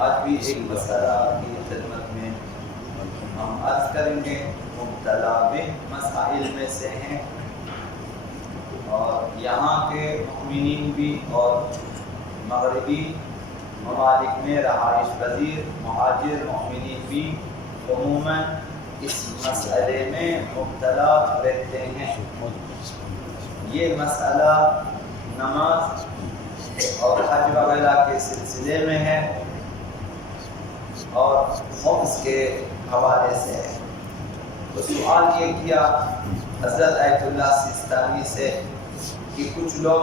آج بھی ایک مسئلہ کی خدمت میں ہم عرض کریں گے، مبتلا مسائل میں سے ہیں اور یہاں کے مومنین بھی اور مغربی ممالک میں رہائش پذیر مہاجر مومنین بھی عموماً اس مسئلے میں مبتلا رہتے ہیں۔ یہ مسئلہ نماز اور حج وغیرہ کے سلسلے میں ہے اور خمس کے حوالے سے ہے۔ تو سوال یہ کیا حضرت آیت اللہ سیستانی سے کہ کچھ لوگ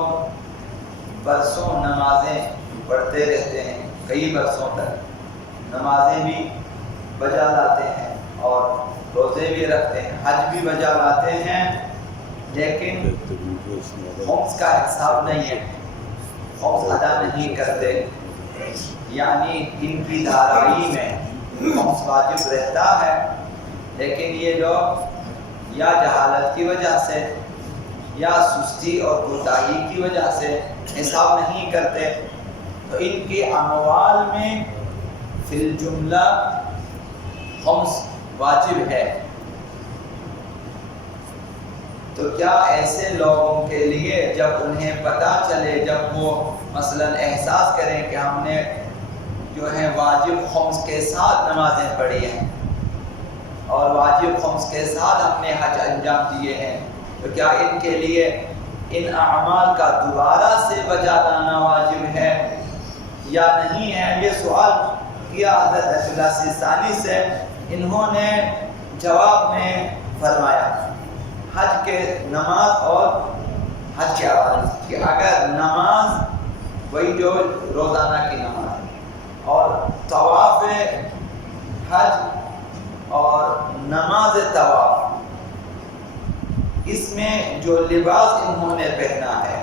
برسوں نمازیں پڑھتے رہتے ہیں، کئی برسوں تک نمازیں بھی بجا لاتے ہیں اور روزے بھی رکھتے ہیں، حج بھی بجا لاتے ہیں، لیکن خمس کا حساب نہیں ہے، خمس ادا نہیں کرتے، یعنی ان کی دھارائی میں خمس واجب رہتا ہے، لیکن یہ لوگ یا جہالت کی وجہ سے یا سستی اور کوتاہی کی وجہ سے حساب نہیں کرتے، تو ان کے اموال میں فی الجملہ خمس واجب ہے۔ تو کیا ایسے لوگوں کے لیے جب انہیں پتہ چلے، جب وہ مثلاً احساس کریں کہ ہم نے جو ہے واجب خمس کے ساتھ نمازیں پڑھی ہیں اور واجب خمس کے ساتھ ہم نے حج انجام دیے ہیں، تو کیا ان کے لیے ان اعمال کا دوبارہ سے بجا لانا واجب ہے یا نہیں ہے؟ یہ سوال کیا حضرت اللہ سیستانی سے۔ انہوں نے جواب میں فرمایا حج کے نماز اور حج کے حوالے سے کہ اگر نماز وہی جو روزانہ کی نماز اور طواف حج اور نماز طواف، اس میں جو لباس انہوں نے پہنا ہے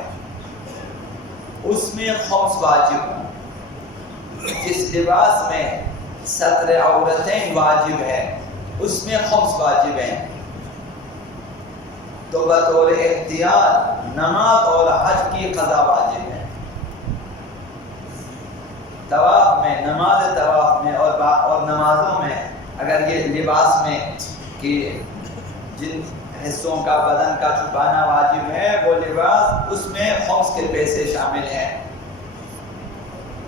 اس میں خمس واجب ہے۔ جس لباس میں ستر عورتیں واجب ہے اس میں خمس واجب ہیں، تو بطور احتیاط نماز اور حج کی قضا واجب ہے۔ طواف میں، نماز طواف میں اور نمازوں میں اگر یہ لباس میں کہ جن حصوں کا بدن کا چھپانا واجب ہے وہ لباس، اس میں خمس کے پیسے شامل ہیں۔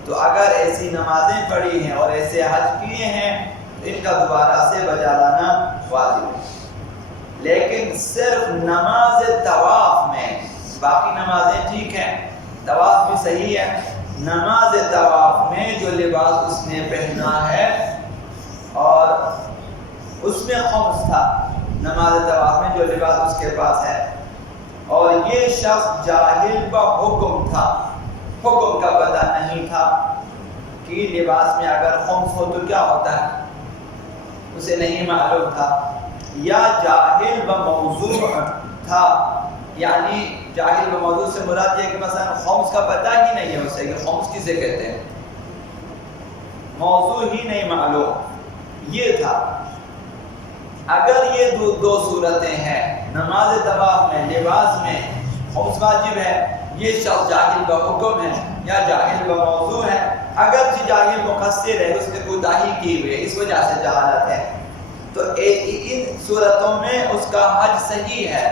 تو اگر ایسی نمازیں پڑھی ہیں اور ایسے حج کیے ہیں تو ان کا دوبارہ سے بجا لانا واجب ہے، لیکن صرف نماز طواف میں، باقی نمازیں ٹھیک ہیں، طواف بھی صحیح ہے، نماز طواف میں جو لباس اس نے پہنا ہے اور اس میں خمس تھا، نماز طواف میں جو لباس اس کے پاس ہے، اور یہ شخص جاہل بحکم تھا، حکم کا پتہ نہیں تھا کہ لباس میں اگر خمس ہو تو کیا ہوتا ہے، اسے نہیں معلوم تھا، یا جاہل بموضوع تھا، یعنی جاہل بموضوع سے مراد یہ کہ مثلا خمس کا پتہ ہی نہیں ہے اسے کہ خمس کسے کہتے ہیں، موضوع ہی نہیں معلوم، یہ تھا۔ اگر یہ دو صورتیں ہیں، نماز طواف میں لباس میں خمس واجب ہے، یہ شخص جاہل بحکم ہے یا جاہل بموضوع ہے، اگرچہ جاہل مقصر ہے، اس نے کوتاہی کی ہوئی ہے، اس وجہ سے جہالت ہے، تو ان صورتوں میں اس کا حج صحیح ہے،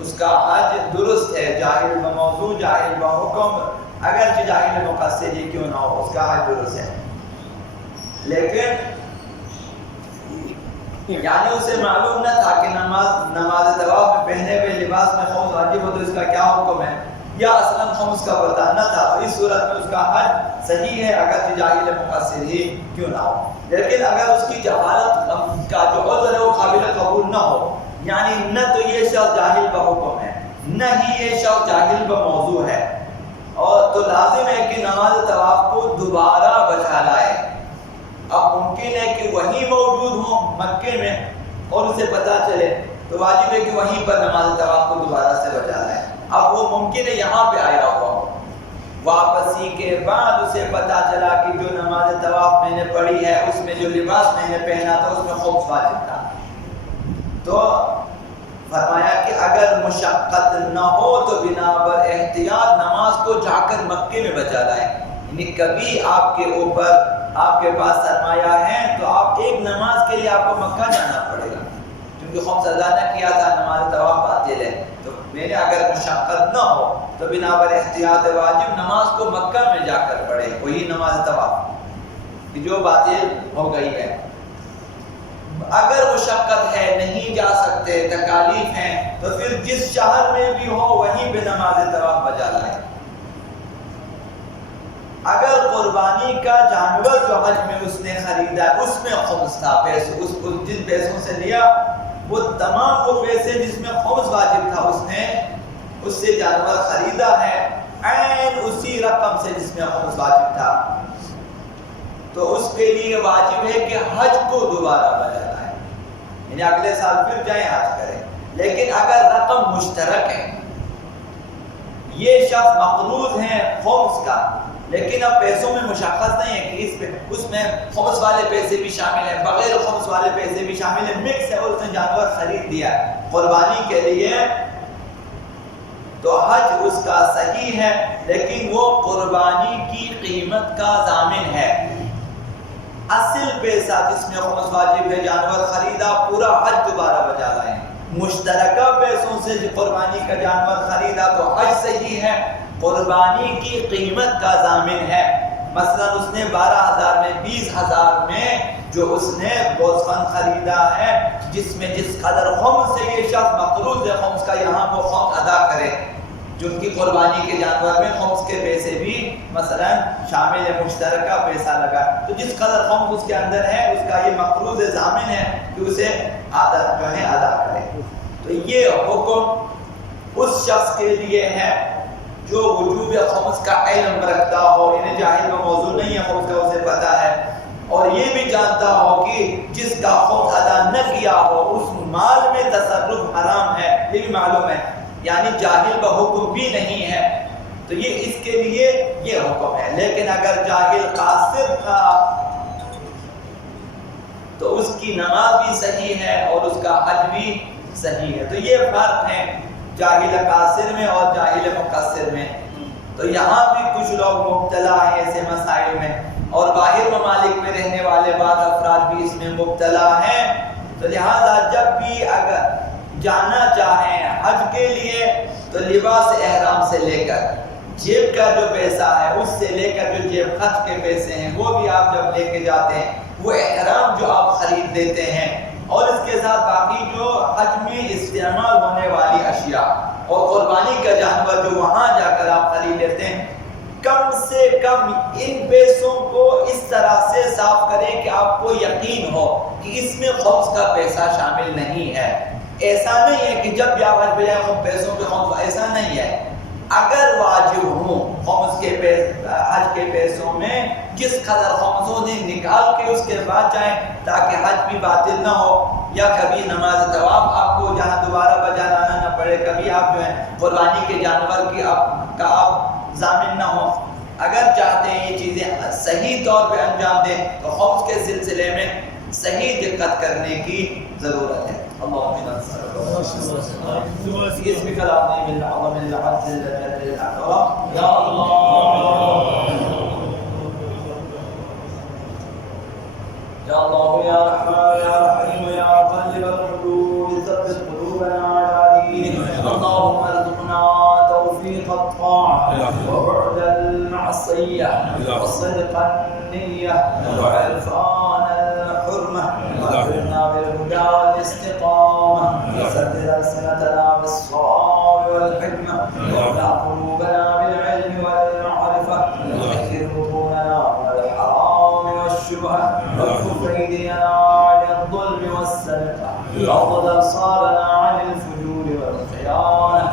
اس کا حج درست ہے، جاہل بموضوع جاہل بحکم اگرچہ جاہل مقصر ہی کیوں نہ ہو، اس کا حج درست ہے، لیکن یعنی اسے معلوم نہ تھا کہ نماز طواف میں پہنے ہوئے لباس میں خمس واجب ہو تو اس کا کیا حکم ہے، یا اصلا خمس کا پتہ نہ تھا، تو اس صورت میں اس کا حج صحیح ہے اگرچہ جاہل مقصر ہی کیوں نہ ہو۔ لیکن اگر اس کی جہالت کا جو عذر ہے وہ قابل قبول نہ ہو، یعنی نہ تو یہ شخص جاہل بحکم ہے نہ ہی یہ شخص جاہل بموضوع ہے، اور تو لازم ہے کہ نماز طواف کو دوبارہ بجا لائے۔ اب ممکن ہے کہ وہیں موجود ہوں مکے میں اور اسے پتہ چلے تو واجب ہے کہ وہیں پر نماز طواف کو دوبارہ سے بجا لائے۔ اب وہ ممکن ہے یہاں پہ آیا ہوا ہو، واپسی کے بعد اسے پتہ چلا کہ جو نماز طواف میں نے پڑھی ہے اس میں جو لباس میں نے پہنا تھا اس میں خمس واجب تھا، تو فرمایا کہ اگر مشقت نہ ہو تو بنا بر احتیاط نماز کو جا کر مکے میں بجا لائیں، یعنی کبھی آپ کے اوپر آپ کے پاس سرمایہ ہے تو آپ ایک نماز کے لیے آپ کو مکہ جانا پڑے گا، کیونکہ خمس ادا نہ کیا تھا، نماز طواف باطل ہے، تو میں نے اگر مشقت نہ ہو تو بنا پر احتیاط واجب نماز کو مکہ میں جا کر پڑھے، وہی نماز طواف جو باطل ہو گئی ہے۔ اگر مشقت ہے، نہیں جا سکتے، تکالیف ہیں، تو پھر جس شہر میں بھی ہو وہیں پہ نماز طواف بجا لائیں۔ اگر قربانی کا جانور جو حج میں اس نے خریدا اس میں خمس تھا، پیسے جن پیسوں سے لیا وہ تمام وہ پیسے جس میں خمس واجب تھا اس نے اس سے جانور خریدا ہے عین اسی رقم سے جس میں خمس واجب تھا، تو اس کے لیے واجب ہے کہ حج کو دوبارہ بجا لائیں، یعنی اگلے سال پھر جائیں حج کریں۔ لیکن اگر رقم مشترک ہے، یہ شخص مقروض ہیں خمس کا، لیکن اب پیسوں میں مشخص نہیں ہے کہ اس میں خمس والے پیسے بھی شامل ہیں، بغیر خمس والے پیسے بھی شامل ہیں، مکس ہے، اور اس نے جانور خرید دیا قربانی کے لیے، تو حج اس کا صحیح ہے، لیکن وہ قربانی کی قیمت کا ضامن ہے۔ اصل پیسہ جس میں خمس واجب ہے، جانور خریدا، پورا حج دوبارہ بجا لائیں۔ مشترکہ پیسوں سے قربانی کا جانور خریدا تو حج صحیح ہے، قربانی کی قیمت کا ضامن ہے۔ مثلا اس نے 12,000 میں 20,000 میں جو اس نے گوسفند خریدا ہے، جس میں جس قدر خمس سے یہ شخص مقروض ہے خمس کا، یہاں وہ خمس ادا کرے، جو ان کی قربانی کے جانور میں خمس کے پیسے بھی مثلا شامل ہے، مشترکہ پیسہ لگا، تو جس قدر خمس اس کے اندر ہے اس کا یہ مقروض ضامن ہے کہ اسے ادا کرے۔ تو یہ حکم اس شخص کے لیے ہے جو وجوب خمس کا علم رکھتا ہو، یعنی جاہل کا موضوع نہیں ہے، خمس کا اسے پتہ ہے، اور یہ بھی جانتا ہو کہ جس کا خمس ادا نہ کیا ہو اس مال میں تصرف حرام ہے، یہ بھی معلوم ہے، یعنی جاہل کا حکم بھی نہیں ہے، تو یہ اس کے لیے یہ حکم ہے۔ لیکن اگر جاہل قاصر تھا تو اس کی نماز بھی صحیح ہے اور اس کا حج بھی صحیح ہے۔ تو یہ فرق ہے جاہل قاصر میں اور جاہل مقصر میں۔ تو یہاں بھی کچھ لوگ مبتلا ہیں ایسے مسائل میں، اور باہر ممالک میں رہنے والے بعض افراد بھی اس میں مبتلا ہیں، تو لہذا جب بھی اگر جانا چاہیں حج کے لیے تو لباس احرام سے لے کر جیب کا جو پیسہ ہے اس سے لے کر جو جیب خرچ کے پیسے ہیں وہ بھی آپ جب لے کے جاتے ہیں، وہ احرام جو آپ خرید دیتے ہیں، اور اس کے ساتھ باقی جو حج میں استعمال ہونے والی اشیاء اور قربانی کا جانور جو وہاں جا کر آپ خرید لیتے ہیں، کم سے کم ان پیسوں کو اس طرح سے صاف کریں کہ آپ کو یقین ہو کہ اس میں خمس کا پیسہ شامل نہیں ہے۔ ایسا نہیں ہے کہ جب بھی آپ حج پہ جائیں پیسوں کے خمس، ایسا نہیں ہے۔ اگر واجب ہوں خمس کے حج کے پیسوں میں جس قدر خمسوں نے نکال کے اس کے بعد جائیں تاکہ حج بھی باطل نہ ہو، یا کبھی نماز طواف آپ کو جہاں دوبارہ بجا لانا نہ پڑے، کبھی آپ جو ہے قربانی کے جانور کی آپ ضامن نہ ہو، اگر چاہتے ہیں یہ چیزیں صحیح طور پہ انجام دیں تو خمس کے سلسلے میں صحیح دقت کرنے کی ضرورت ہے۔ اللهم باسمك العظيم الأعظم العز الجليل الأكرم يا الله يا الله يا رحمن يا رحيم يا مقلب القلوب ثبت قلوبنا على دينك، اللهم ارزقنا توفيق الطاعة وبعد المعصية وصدق النية وعرفان الحرمة، وأكرمنا بالهدى والاستقامة، وسدد ألسنتنا بالصواب والحكمة، واملأ قلوبنا بالعلم والمعرفة، وطهر بطوننا من الحرام والشبهة، واكف أيدينا عن الظلم والسرقة، واغض أبصارنا عن الفجور والخيانة،